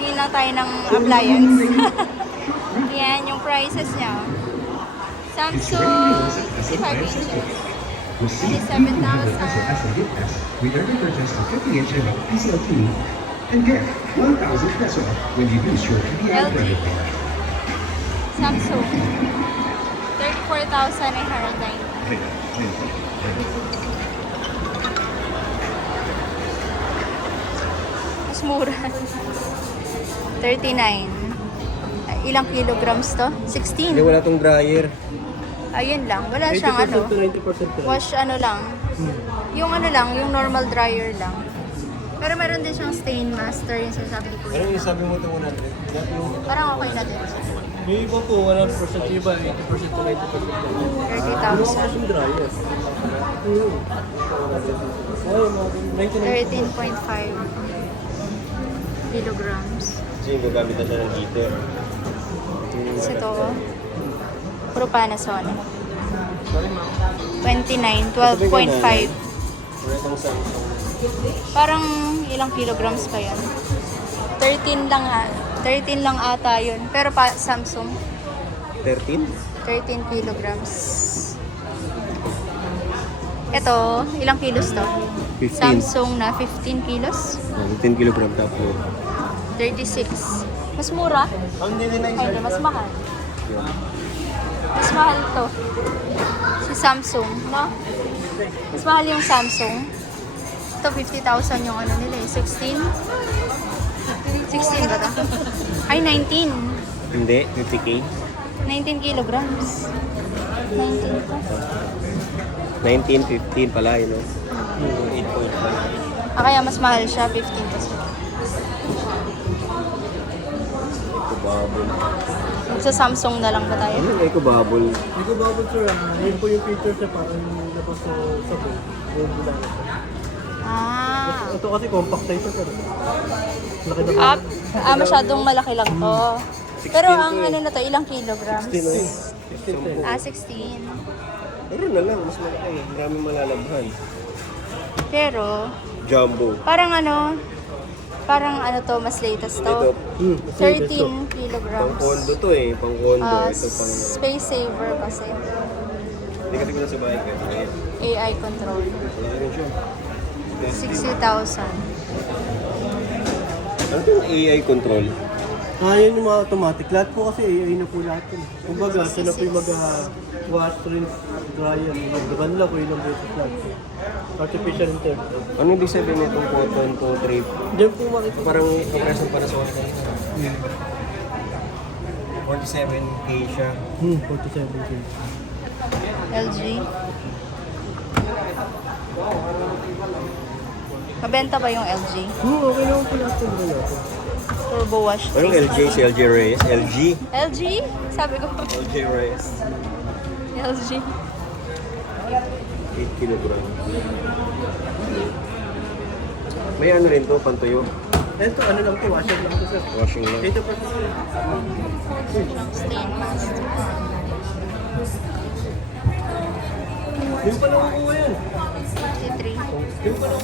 Tingin lang tayo ng appliance. Yan, yung prices niya. Samsung 65 inches. 27,000. With early purchase of 50-inch and PCLT and get 1,000 peso when you use your PBI LG. credit card. Samsung 34,990. Mas mura. 39. Ilang kilograms to? 16. Hindi, wala tong dryer. Ayun lang. Wala siyang ano. 90% Wash ano lang. Yung ano lang, yung normal dryer lang. Pero meron din siyang stain master yung sinasabi ko. Ano yung sabi mo ito muna? Parang okay na din. Yung iba po, 100% yung iba, 80% to 90%. 30,000. Yung dryer. 13.5 kilograms. Kasi yung gagamit na siya ng heater. Kasi ito, puro Panasonic. 29, 12.5. Wala itong Samsung. Parang ilang kilograms pa yan? 13 lang 13 lang ata yun. Pero Samsung, 13? 13 kilograms. Ito, ilang kilos to? 15. Samsung na 15 kilos? 15 kilogram tapos. 36. Mas mura? Ang hindi na Ay, hindi, mas mahal. Mas mahal to. Si Samsung, no? Mas mahal yung Samsung. Ito, 50,000 yung ano nila eh. 16? 16 ba ito? Ay, 19. Hindi, 50k. 19 kilograms. 19 to. 19, 15 pala, yun, no? 8.5. Kaya mas mahal siya, 15 kasi. Ito bubble. Sa Samsung na lang ba tayo? Ano yung Eco Bubble? Eco Bubble sir, yun po yung feature siya parang labas sa sabon. Yung bulano siya. Ah. Ito kasi compact size sir. Laki na Masyadong malaki lang to. 16 Pero to ang eh. ano na to, ilang kilograms? 16 Ah, 16. Pero na lang, mas malaki. Maraming malalabhan. Pero, Jumbo. parang ano to, mas latest Ito, to. 13 kilograms. pang kondo to eh. Pang kondo. Ito pang... Space saver kasi. Hindi kasi ko na sa bahay ka. Ayan. AI control. Wala rin siya. 60,000. Ano yung AI control? yun yung mga automatic. Lahat po kasi AI na po lahat yun. Kumbaga, siya na po yung mag-wash, rinse, dryer. Mag-run lang po ilang beses lahat. Artificial intelligence. Ano ibig sabihin nitong cotton to trip? Diyan po makikita. Parang compression para sa wala. 47k siya. 47 kilos. LG. Mabenta ba yung LG? Okay naman po lahat yung natin. Turbo wash. Anong LG? Si LG Reyes? LG? LG? Sabi ko. LG Reyes. LG. 8 kilogram. May ano rin to, pantuyo. Ito, ano lang to, washer lang to sir. Washing lang. Ito pa sir. Stain master. Yung pa lang kukuha yan. 53. Yung pa lang